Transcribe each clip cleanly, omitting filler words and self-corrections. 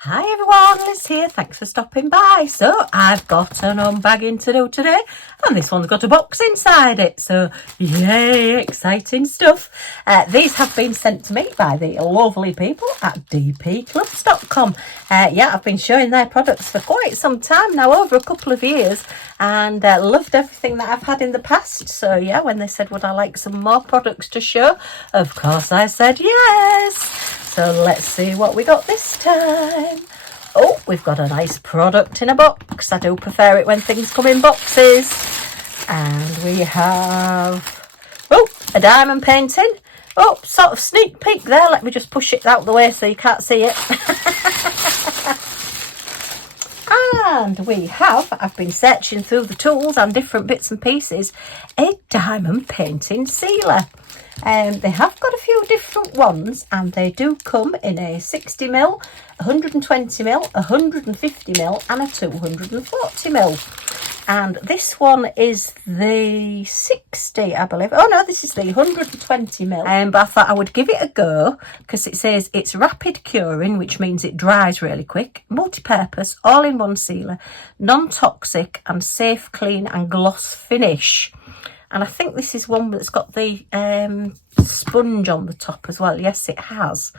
Hi everyone, Liz here, thanks for stopping by. So I've got an unbagging to do today and this one's got a box inside it, so yay, exciting stuff. These have been sent to me by the lovely people at DPCLUBS.com. Yeah, I've been showing their products for quite some time now, over a couple of years, and loved everything that I've had in the past. So yeah, when they said would I like some more products to show, of course I said yes. So let's see what we got this time. Oh, we've got a nice product in a box. I do prefer it when things come in boxes. And we have, oh, a diamond painting. Oh, sort of sneak peek there. Let me just push it out the way so you can't see it. And we have, I've been searching through the tools and different bits and pieces, a diamond painting sealer. They have got a few different ones and they do come in a 60mm, 120mm, 150mm and a 240mm. And this one is the 60, I believe. Oh no, this is the 120mm. But I thought I would give it a go because it says it's rapid curing, which means it dries really quick, multi-purpose, all-in-one sealer, non-toxic and safe, clean and gloss finish. And I think this is one that's got the sponge on the top as well. Yes, it has.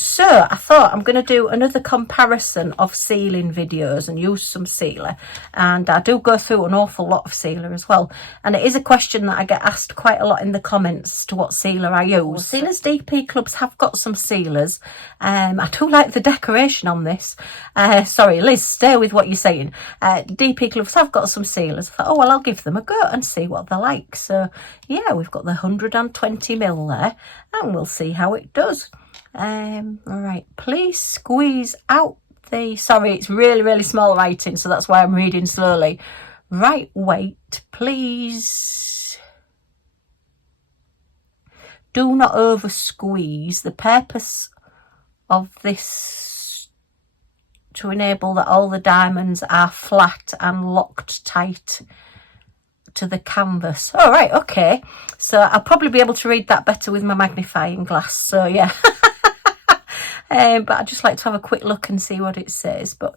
So I thought I'm going to do another comparison of sealing videos and use some sealer. And I do go through an awful lot of sealer as well. And it is a question that I get asked quite a lot in the comments as to what sealer I use. Well, Sealers DP Clubs have got some sealers. I do like the decoration on this. Sorry, Liz, stay with what you're saying. DP Clubs have got some sealers. I thought, oh, well, I'll give them a go and see what they're like. So, yeah, we've got the 120mm there. And we'll see how it does. All right, please squeeze out the, sorry, it's really small writing, so that's why I'm reading slowly. Right weight, please do not over squeeze. The purpose of this to enable that all the diamonds are flat and locked tight to the canvas. All right, okay, so I'll probably be able to read that better with my magnifying glass, so yeah. But I'd just like to have a quick look and see what it says. But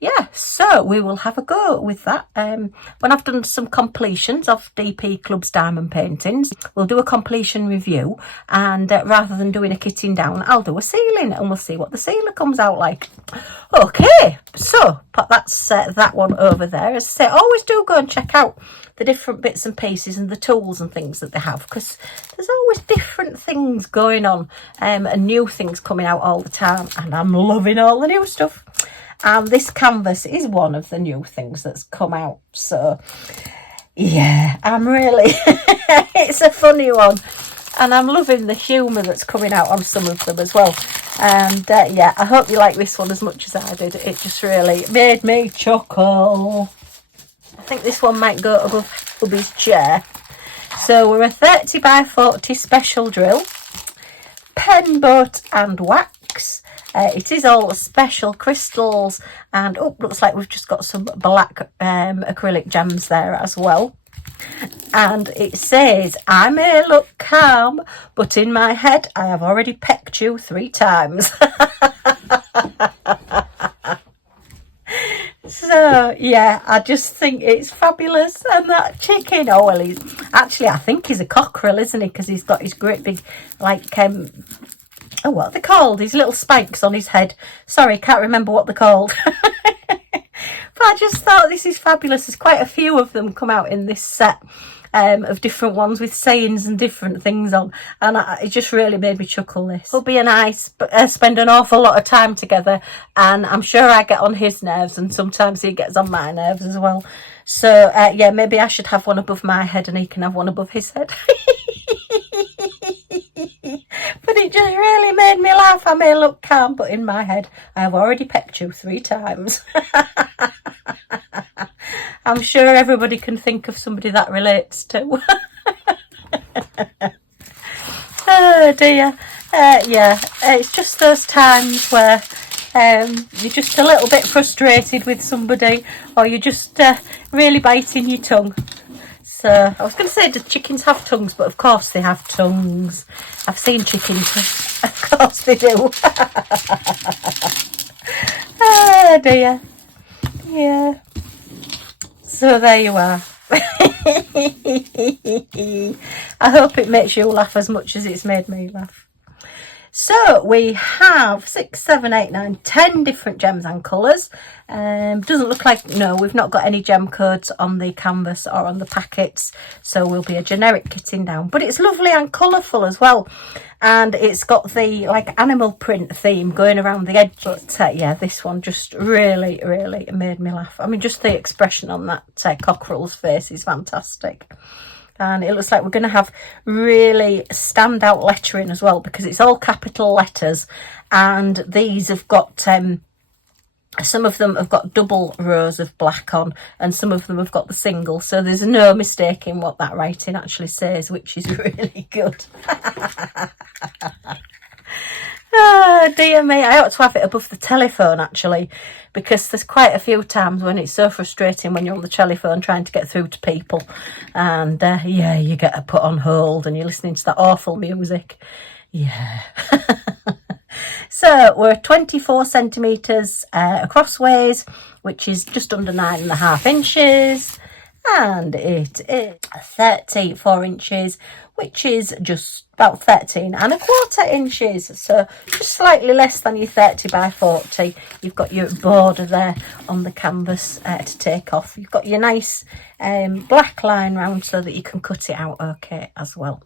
yeah, so we will have a go with that. When I've done some completions of DP Clubs diamond paintings, we'll do a completion review. And rather than doing a kitting down, I'll do a sealing and we'll see what the sealer comes out like. Okay, so that's that one over there. As I say, always do go and check out the different bits and pieces and the tools and things that they have, because there's always different things going on and new things coming out all the time, and I'm loving all the new stuff. And this canvas is one of the new things that's come out, so yeah, I'm really it's a funny one and I'm loving the humour that's coming out on some of them as well. And yeah, I hope you like this one as much as I did. It just really made me chuckle. I think this one might go above hubby's chair. So we're a 30 by 40 special drill, pen boat and wax. It is all special crystals, and oh, looks like we've just got some black acrylic gems there as well. And it says, I may look calm, but in my head I have already pecked you 3 times. So yeah, I just think it's fabulous. And that chicken, oh well, he's actually, I think he's a cockerel, isn't he, because he's got his great big, like oh, what are they called, his little spikes on his head. Sorry, can't remember what they're called. But I just thought this is fabulous. There's quite a few of them come out in this set of different ones with sayings and different things on, and it just really made me chuckle. This hubby and I spend an awful lot of time together, and I'm sure I get on his nerves and sometimes he gets on my nerves as well. So yeah, maybe I should have one above my head and he can have one above his head. But it just really made me laugh. I may look calm, but in my head I have already pecked you 3 times. I'm sure everybody can think of somebody that relates to. Oh dear. Yeah, it's just those times where you're just a little bit frustrated with somebody, or you're just really biting your tongue. So I was going to say, do chickens have tongues? But of course they have tongues. I've seen chickens. Of course they do. Oh dear. Yeah. So there you are. I hope it makes you laugh as much as it's made me laugh. So we have 6, 7, 8, 9, 10 different gems and colours. Doesn't look like, no, we've not got any gem codes on the canvas or on the packets, so we'll be a generic kitting down. But it's lovely and colourful as well, and it's got the like animal print theme going around the edge. But yeah, this one just really, really made me laugh. I mean, just the expression on that cockerel's face is fantastic. And it looks like we're going to have really standout lettering as well, because it's all capital letters, and these have got some of them have got double rows of black on, and some of them have got the single, so there's no mistaking what that writing actually says, which is really good. Oh dear me, I ought to have it above the telephone actually, because there's quite a few times when it's so frustrating when you're on the telephone trying to get through to people, and yeah, you get put on hold and you're listening to that awful music. Yeah. So we're 24 centimetres acrossways, which is just under 9.5 inches, and it is 34 inches, which is just about 13.25 inches, so just slightly less than your 30 by 40. You've got your border there on the canvas to take off. You've got your nice black line round so that you can cut it out okay as well.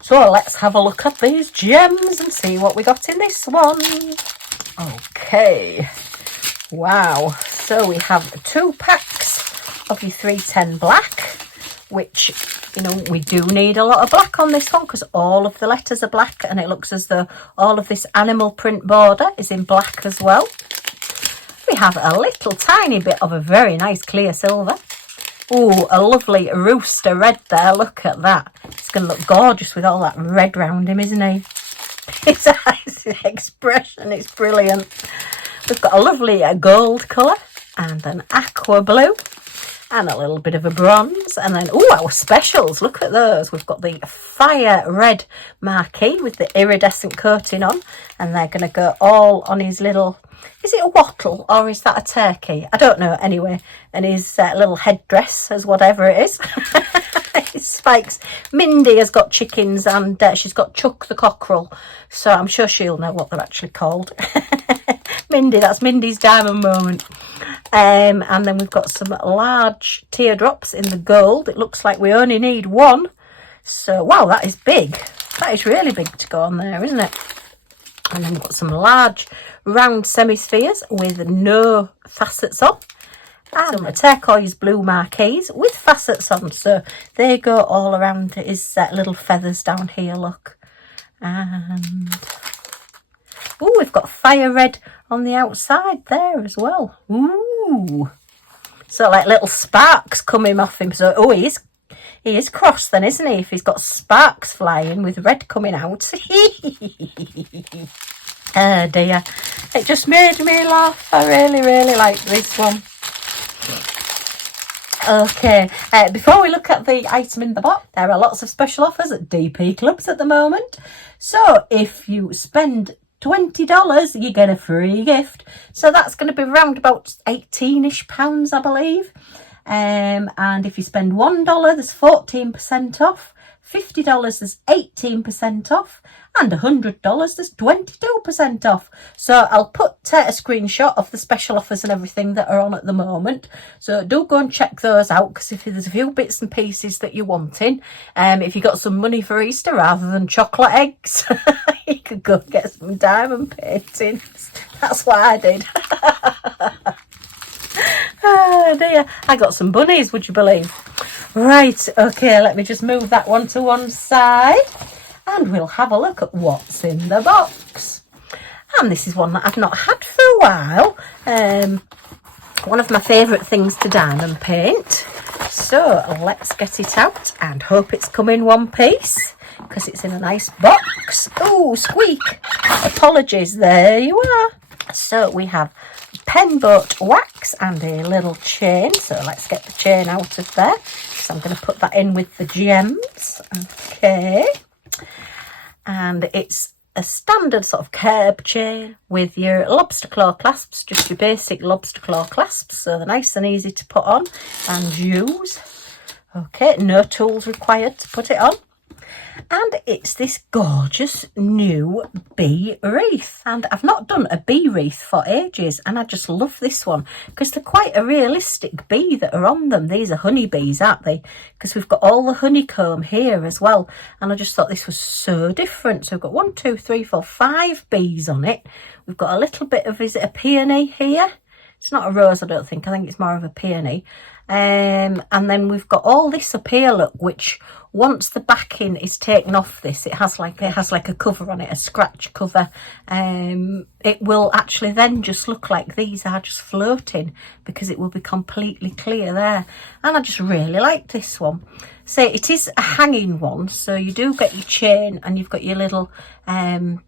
So let's have a look at these gems and see what we got in this one. Okay, wow, so we have 2 packs of your 310 black, which, you know, we do need a lot of black on this one because all of the letters are black, and it looks as though all of this animal print border is in black as well. We have a little tiny bit of a very nice clear silver. Oh, a lovely rooster red there. Look at that. It's going to look gorgeous with all that red round him, isn't he? His eyes, his expression, it's brilliant. We've got a lovely gold colour and an aqua blue, and a little bit of a bronze, and then, oh, our specials, look at those. We've got the fire red marquee with the iridescent coating on, and they're going to go all on his little, is it a wattle or is that a turkey? I don't know, anyway, and his little headdress as whatever it is. His spikes. Mindy has got chickens, and she's got Chuck the cockerel, so I'm sure she'll know what they're actually called. Mindy, that's Mindy's diamond moment. And then we've got some large teardrops in the gold. It looks like we only need 1. So, wow, that is big. That is really big to go on there, isn't it? And then we've got some large round semi-spheres with no facets on. And some turquoise blue marquees with facets on. So they go all around his little feathers down here, look. And oh, we've got fire red on the outside there as well. Ooh. So like little sparks coming off him. So, oh, he is cross then, isn't he? If he's got sparks flying with red coming out. Oh dear. It just made me laugh. I really, really like this one. Okay, before we look at the item in the box, there are lots of special offers at DP Clubs at the moment. So if you spend $20, you get a free gift. So that's going to be around about £18-ish, I believe. And if you spend $1, there's 14% off. $50, there's 18% off. And $100, there's 22% off. So I'll put a screenshot of the special offers and everything that are on at the moment. So do go and check those out, because if there's a few bits and pieces that you're wanting, if you got some money for Easter rather than chocolate eggs, you could go get some diamond paintings. That's what I did. Oh dear, I got some bunnies, would you believe? Right, okay, let me just move that one to one side, and we'll have a look at what's in the box. And this is one that I've not had for a while. One of my favourite things to diamond paint. So let's get it out and hope it's come in one piece, because it's in a nice box. Oh, squeak. Apologies, there you are. So we have pen boat wax and a little chain. So let's get the chain out of there. So I'm going to put that in with the gems. Okay. And it's a standard sort of curb chain with your lobster claw clasps, just your basic lobster claw clasps, so they're nice and easy to put on and use. Okay, no tools required to put it on. And it's this gorgeous new bee wreath, and I've not done a bee wreath for ages, and I just love this one because they're quite a realistic bee that are on them. These are honeybees, aren't they? Because we've got all the honeycomb here as well, and I just thought this was so different. So we've got 1, 2, 3, 4, 5 bees on it. We've got a little bit of, is it a peony here? It's not a rose, I don't think. I think it's more of a peony. And then we've got all this up here, look, which once the backing is taken off this, it has like a cover on it, a scratch cover. It will actually then just look like these are just floating because it will be completely clear there. And I just really like this one. So it is a hanging one, so you do get your chain and you've got your little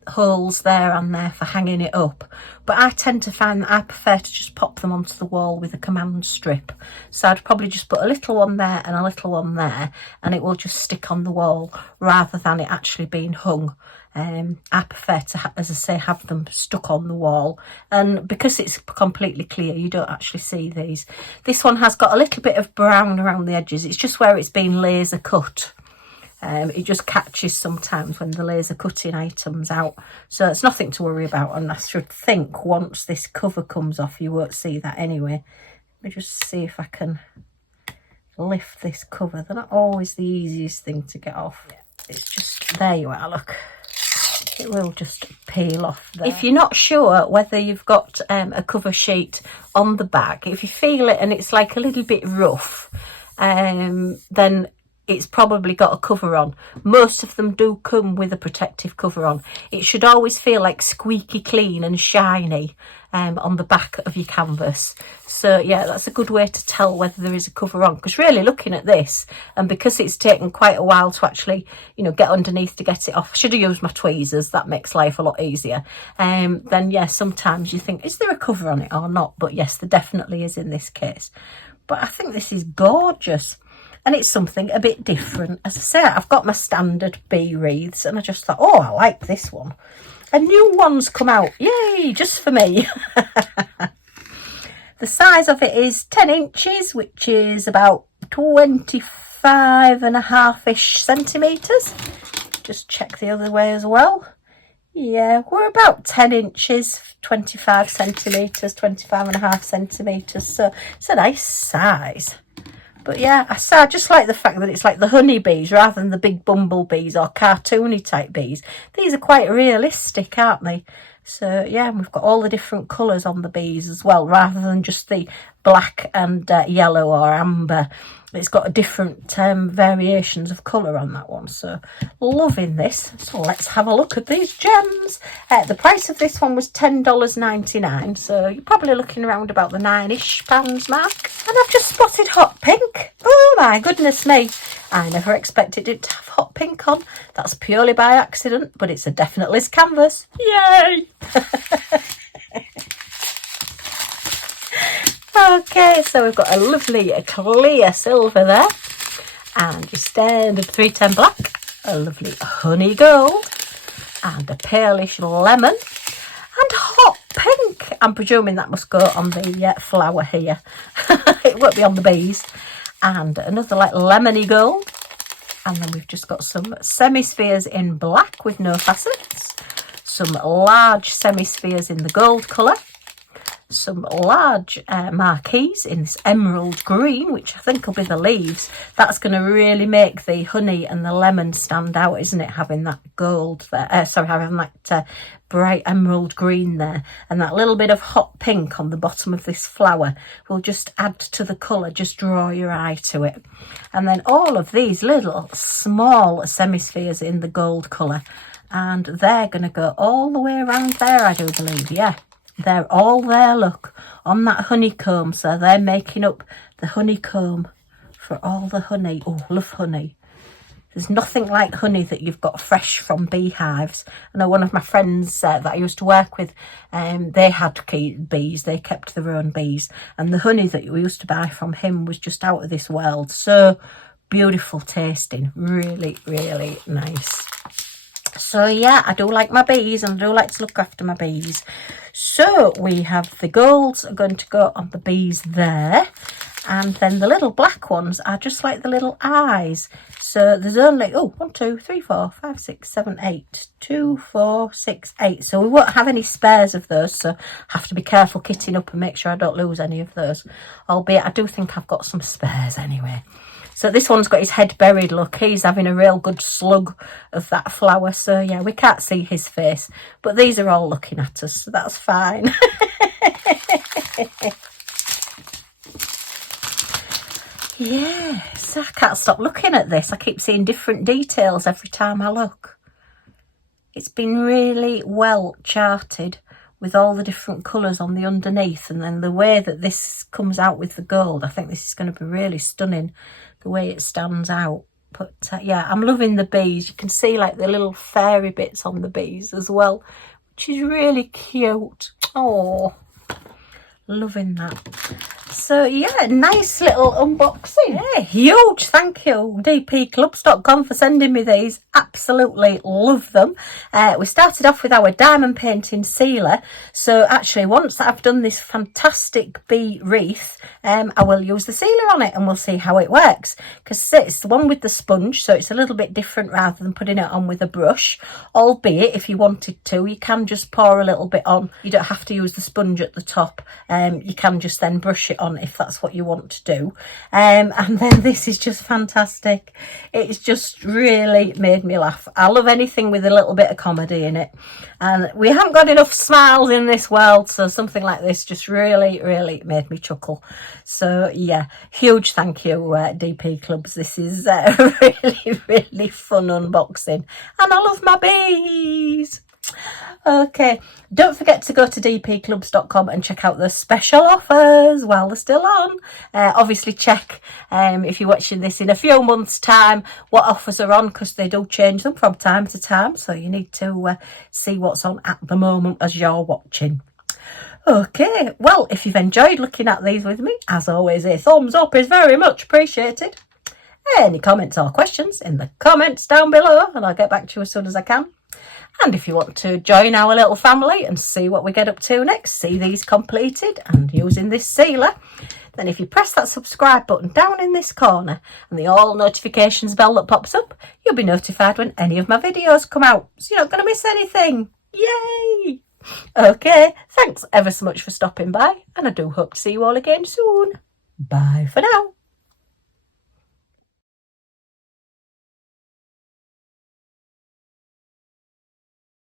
holes there and there for hanging it up. But I tend to find that I prefer to just pop them onto the wall with a command strip. So I'd probably just put a little one there and a little one there, and it will just stick on the wall rather than it actually being hung. I prefer to, as I say, have them stuck on the wall, and because it's completely clear, you don't actually see these. This one has got a little bit of brown around the edges. It's just where it's been laser cut. It just catches sometimes when the laser cutting items out, so it's nothing to worry about. And I should think once this cover comes off, you won't see that anyway. Let me just see if I can lift this cover. They're not always the easiest thing to get off. It's just, there you are, look. It will just peel off there. If you're not sure whether you've got a cover sheet on the back, if you feel it and it's like a little bit rough, then it's probably got a cover on. Most of them do come with a protective cover on. It should always feel like squeaky clean and shiny on the back of your canvas. So yeah, that's a good way to tell whether there is a cover on, because really looking at this, and because it's taken quite a while to actually, you know, get underneath to get it off, I should have used my tweezers, that makes life a lot easier. Then yeah, sometimes you think, is there a cover on it or not? But yes, there definitely is in this case. But I think this is gorgeous. And it's something a bit different. As I say, I've got my standard bee wreaths, and I just thought, oh, I like this one. A new one's come out. Yay, just for me. The size of it is 10 inches, which is about 25.5-ish centimetres. Just check the other way as well. Yeah, we're about 10 inches, 25 centimetres, 25.5 centimetres. So it's a nice size. But yeah, I just like the fact that it's like the honeybees rather than the big bumblebees or cartoony type bees. These are quite realistic, aren't they? So yeah, we've got all the different colours on the bees as well, rather than just the black and yellow or amber. It's got a different variations of colour on that one. So loving this. So let's have a look at these gems. The price of this one was $10.99. So you're probably looking around about the £9-ish mark. And I've just spotted hot pink. Oh my goodness me. I never expected it to have hot pink on. That's purely by accident, but it's a definite Liz canvas. Yay! Okay, so we've got a lovely clear silver there, and your standard 310 black, a lovely honey gold, and a palish lemon, and hot pink. I'm presuming that must go on the flower here. It won't be on the bees. And another like lemony gold. And then we've just got some semi-spheres in black with no facets, some large semi-spheres in the gold colour, some large marquees in this emerald green, which I think will be the leaves. That's going to really make the honey and the lemon stand out, isn't it, having that gold there, having that bright emerald green there, and that little bit of hot pink on the bottom of this flower will just add to the colour, just draw your eye to it. And then all of these little small semi-spheres in the gold colour, and they're going to go all the way around there, I do believe. Yeah, they're all there, look, on that honeycomb. So they're making up the honeycomb for all the honey. Oh, love honey. There's nothing like honey that you've got fresh from beehives. I know one of my friends that I used to work with, they had bees. They kept their own bees. And the honey that we used to buy from him was just out of this world. So beautiful tasting. Really, really nice. So yeah, I do like my bees and I do like to look after my bees. So we have the golds are going to go on the bees there. And then the little black ones are just like the little eyes. So there's only, 1, 2, 3, 4, 5, 6, 7, 8. 2, 4, 6, 8. So we won't have any spares of those. So I have to be careful kitting up and make sure I don't lose any of those. Albeit I do think I've got some spares anyway. So this one's got his head buried, look. He's having a real good slug of that flower. So yeah, we can't see his face. But these are all looking at us, so that's fine. Yes, I can't stop looking at this. I keep seeing different details every time I look. It's been really well charted with all the different colours on the underneath, and then the way that this comes out with the gold. I think this is going to be really stunning, the way it stands out. But yeah, I'm loving the bees. You can see like the little fairy bits on the bees as well, which is really cute. Oh, loving that. So yeah, nice little unboxing. Yeah, huge thank you DPCLUBS.com for sending me these. Absolutely love them. We started off with our diamond painting sealer. So actually, once I've done this fantastic bee wreath, I will use the sealer on it and we'll see how it works. Because it's the one with the sponge, so it's a little bit different rather than putting it on with a brush. Albeit, if you wanted to, you can just pour a little bit on. You don't have to use the sponge at the top. You can just then brush it on if that's what you want to do. And then this is just fantastic. It's just really made me laugh. I love anything with a little bit of comedy in it, and we haven't got enough smiles in this world, so something like this just really made me chuckle. So yeah, huge thank you DPCLUBS. This is really fun unboxing, and I love my bees. Okay, don't forget to go to dpclubs.com and check out the special offers while they're still on. Obviously check if you're watching this in a few months time what offers are on, because they do change them from time to time, so you need to see what's on at the moment as you're watching. Okay, well, if you've enjoyed looking at these with me, as always, a thumbs up is very much appreciated. Any comments or questions in the comments down below, and I'll get back to you as soon as I can. And if you want to join our little family and see what we get up to next, see these completed and using this sealer, then if you press that subscribe button down in this corner and the all notifications bell that pops up, you'll be notified when any of my videos come out, so you're not going to miss anything. Yay! Okay, thanks ever so much for stopping by, and I do hope to see you all again soon. Bye for now.